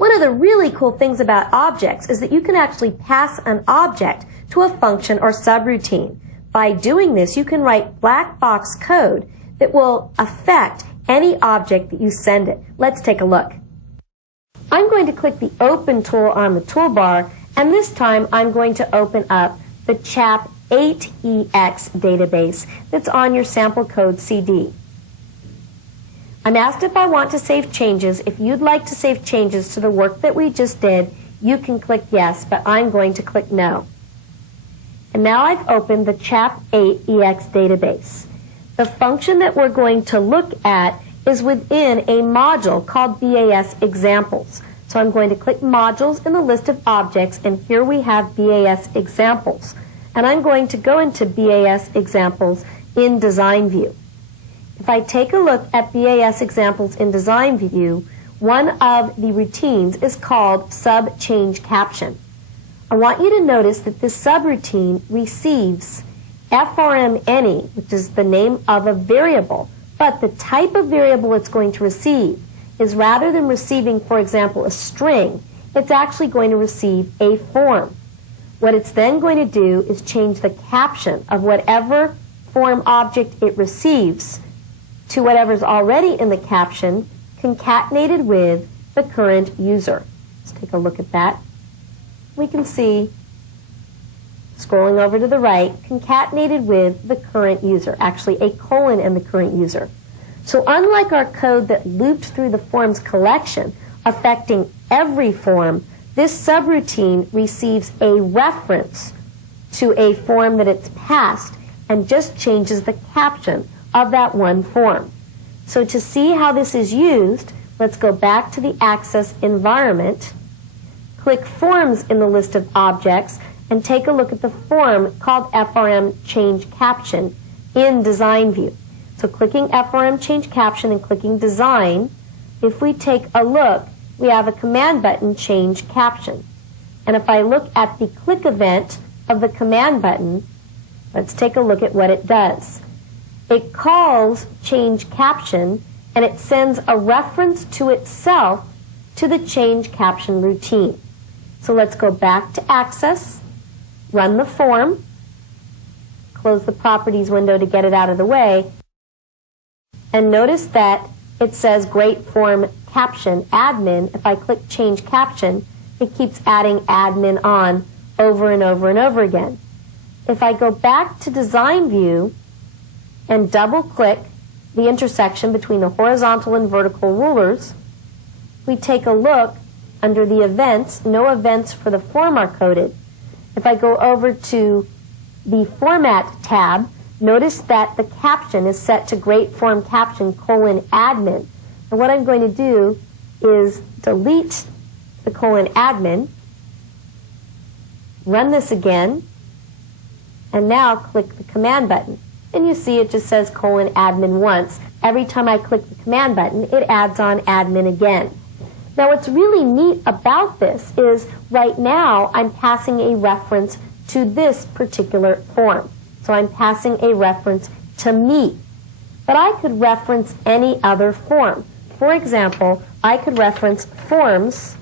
One of the really cool things about objects is that you can actually pass an object to a function or subroutine. By doing this, you can write black box code that will affect any object that you send it. Let's take a look. I'm going to click the Open tool on the toolbar, and this time I'm going to open up the CHAP8EX database that's on your sample code CD. I'm asked if I want to save changes. If you'd like to save changes to the work that we just did, you can click yes, but I'm going to click no. And now I've opened the CHAP8EX database. The function that we're going to look at is within a module called BAS Examples. So I'm going to click Modules in the list of objects, and here we have BAS Examples. And I'm going to go into BAS Examples in Design View. If I take a look at BAS Examples in Design View, one of the routines is called Sub-Change Caption. I want you to notice that this subroutine receives FRM any, which is the name of a variable, but the type of variable it's going to receive is, rather than receiving, for example, a string, it's actually going to receive a form. What it's then going to do is change the caption of whatever form object it receives to whatever's already in the caption, concatenated with the current user. Let's take a look at that. We can see, scrolling over to the right, concatenated with the current user, actually a colon and the current user. So unlike our code that looped through the forms collection, affecting every form, this subroutine receives a reference to a form that it's passed and just changes the caption of that one form. So to see how this is used, let's go back to the Access environment, click Forms in the list of objects, and take a look at the form called FRM Change Caption in Design View. So clicking FRM Change Caption and clicking Design, if we take a look, we have a command button, Change Caption. And if I look at the click event of the command button, let's take a look at what it does. It calls Change Caption, and it sends a reference to itself to the Change Caption routine. So let's go back to Access, run the form, close the Properties window to get it out of the way, and notice that it says Great Form Caption Admin. If I click Change Caption, it keeps adding admin on over and over and over again. If I go back to Design View and double-click the intersection between the horizontal and vertical rulers, we take a look under the events. No events for the form are coded. If I go over to the Format tab, notice that the caption is set to Great Form Caption : admin. And what I'm going to do is delete the :admin, run this again, and now click the command button. And you see it just says :admin once. Every time I click the command button, it adds on admin again. Now what's really neat about this is right now I'm passing a reference to this particular form. So I'm passing a reference to me. But I could reference any other form. For example, I could reference Forms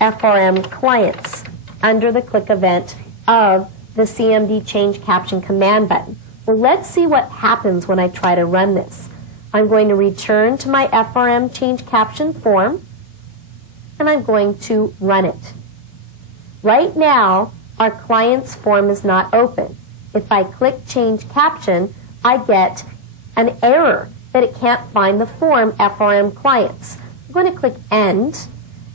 FRM Clients under the click event of the CMD Change Caption command button. Well, let's see what happens when I try to run this. I'm going to return to my FRM Change Caption form, and I'm going to run it. Right now, our client's form is not open. If I click Change Caption, I get an error that it can't find the form FRM Clients. I'm going to click End,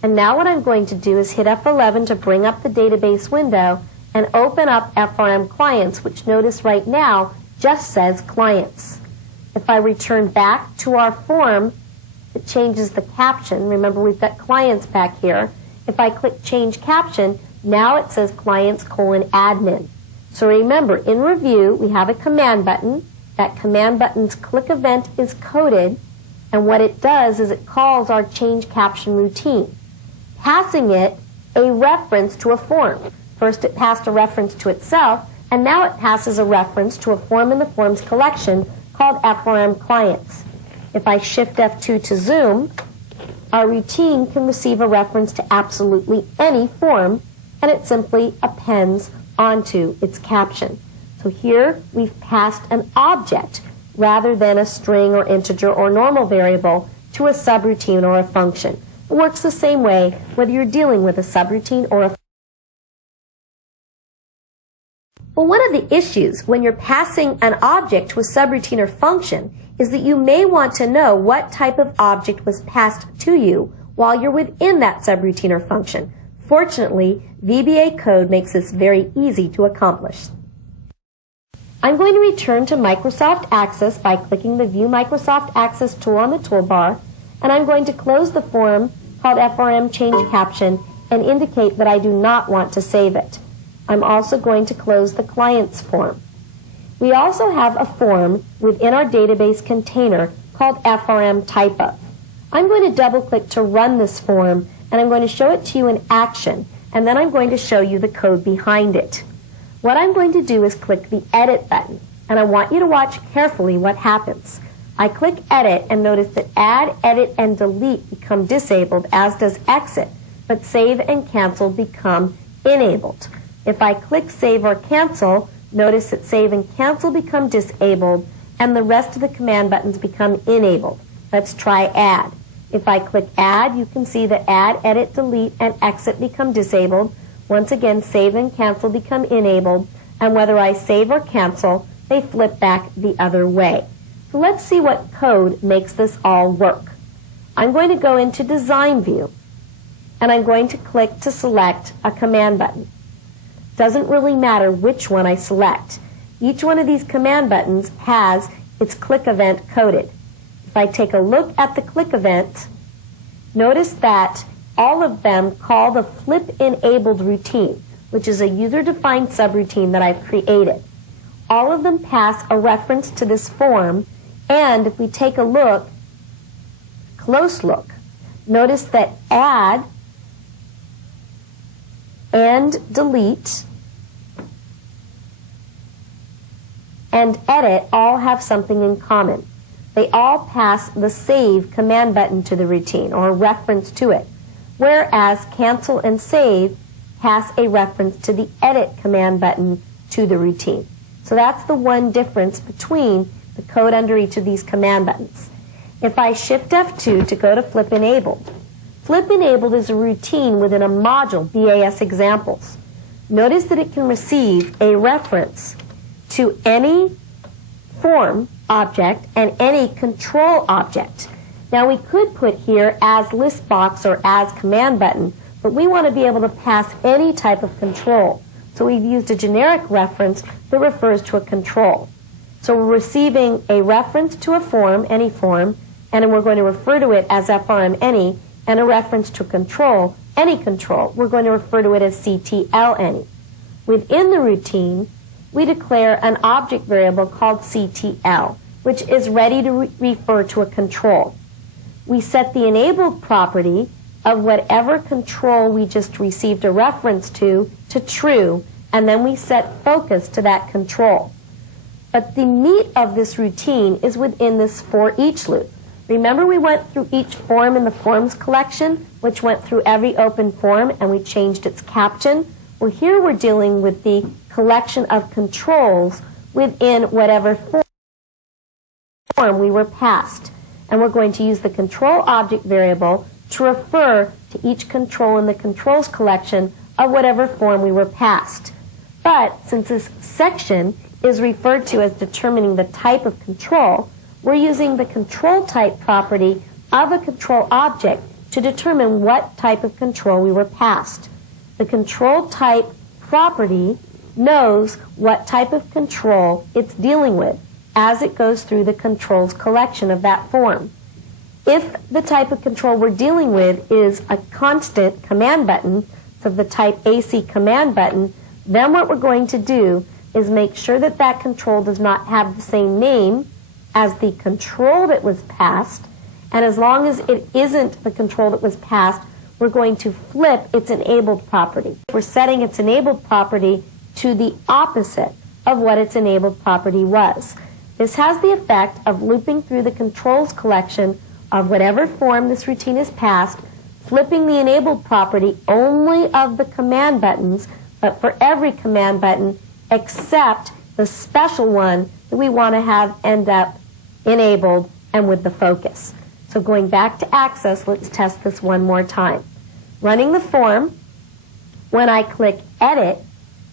and now what I'm going to do is hit F11 to bring up the database window and open up FRM Clients, which notice right now just says Clients. If I return back to our form that changes the caption, remember we've got Clients back here, if I click Change Caption, now it says Clients: admin. So remember, in review, we have a command button. That command button's click event is coded, and what it does is it calls our Change Caption routine, passing it a reference to a form. First it passed a reference to itself, and now it passes a reference to a form in the forms collection called FRM Clients. If I Shift F2 to zoom, Our routine can receive a reference to absolutely any form, and it simply appends onto its caption. So here we've passed an object rather than a string or integer or normal variable to a subroutine or a function. It works the same way whether you're dealing with a subroutine or a function. Well, one of the issues when you're passing an object to a subroutine or function is that you may want to know what type of object was passed to you while you're within that subroutine or function. Fortunately, VBA code makes this very easy to accomplish. I'm going to return to Microsoft Access by clicking the View Microsoft Access tool on the toolbar, and I'm going to close the form called FRM Change Caption and indicate that I do not want to save it. I'm also going to close the Clients form. We also have a form within our database container called FRM Type-Of. I'm going to double-click to run this form, and I'm going to show it to you in action, and then I'm going to show you the code behind it. What I'm going to do is click the Edit button, and I want you to watch carefully what happens. I click Edit and notice that Add, Edit, and Delete become disabled, as does Exit, but Save and Cancel become enabled. If I click Save or Cancel, notice that Save and Cancel become disabled, and the rest of the command buttons become enabled. Let's try Add. If I click Add, you can see that Add, Edit, Delete, and Exit become disabled. Once again, Save and Cancel become enabled, and whether I save or cancel, they flip back the other way. So let's see what code makes this all work. I'm going to go into Design View, and I'm going to click to select a command button. Doesn't really matter which one I select. Each one of these command buttons has its click event coded. If I take a look at the click event, notice that all of them call the flip-enabled routine, which is a user-defined subroutine that I've created. All of them pass a reference to this form, and if we take a look, close look, notice that Add and Delete and Edit all have something in common. They all pass the Save command button to the routine, or a reference to it, whereas Cancel and Save pass a reference to the Edit command button to the routine. So that's the one difference between the code under each of these command buttons. If I Shift F2 to go to Flip Enabled, Flip Enabled is a routine within a module, BAS Examples. Notice that it can receive a reference to any form object and any control object. Now we could put here as list box or as command button, but we want to be able to pass any type of control. So we've used a generic reference that refers to a control. So we're receiving a reference to a form, any form, and then we're going to refer to it as FRM any, and a reference to control, any control. We're going to refer to it as CTL any. Within the routine, we declare an object variable called CTL, which is ready to refer to a control. We set the enabled property of whatever control we just received a reference to true, and then we set focus to that control. But the meat of this routine is within this for each loop. Remember we went through each form in the forms collection, which went through every open form, and we changed its caption? Well, here we're dealing with the collection of controls within whatever form we were passed. And we're going to use the control object variable to refer to each control in the controls collection of whatever form we were passed. But since this section is referred to as determining the type of control, we're using the control type property of a control object to determine what type of control we were passed. The control type property knows what type of control it's dealing with as it goes through the controls collection of that form. If the type of control we're dealing with is a constant command button, so the type AC command button, then what we're going to do is make sure that that control does not have the same name as the control that was passed, and as long as it isn't the control that was passed, we're going to flip its enabled property. We're setting its enabled property to the opposite of what its enabled property was. This has the effect of looping through the controls collection of whatever form this routine is passed, flipping the enabled property only of the command buttons, but for every command button except the special one that we want to have end up enabled and with the focus. So going back to Access, let's test this one more time. Running the form, when I click Edit,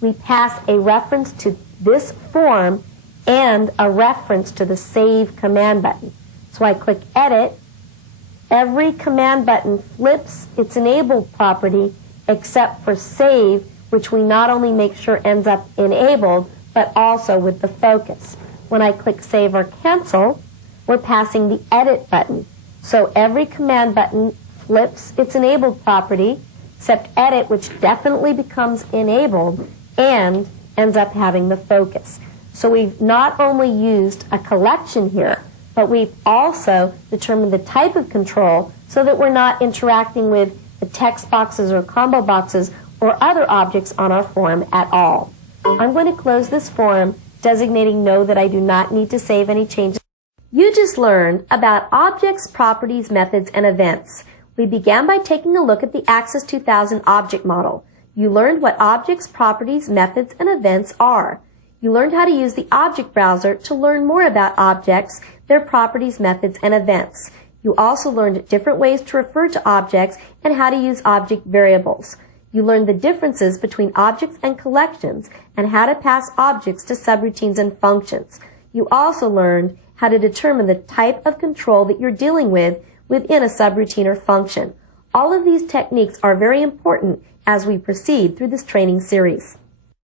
we pass a reference to this form and a reference to the Save command button. So I click Edit, every command button flips its enabled property except for Save, which we not only make sure ends up enabled, but also with the focus. When I click Save or Cancel, we're passing the Edit button. So every command button flips its enabled property, except Edit, which definitely becomes enabled and ends up having the focus. So we've not only used a collection here, but we've also determined the type of control so that we're not interacting with the text boxes or combo boxes or other objects on our form at all. I'm going to close this form, designating no that I do not need to save any changes. You just learned about objects, properties, methods, and events. We began by taking a look at the Access 2000 object model. You learned what objects, properties, methods, and events are. You learned how to use the object browser to learn more about objects, their properties, methods, and events. You also learned different ways to refer to objects and how to use object variables. You learned the differences between objects and collections and how to pass objects to subroutines and functions. You also learned how to determine the type of control that you're dealing with within a subroutine or function. All of these techniques are very important as we proceed through this training series.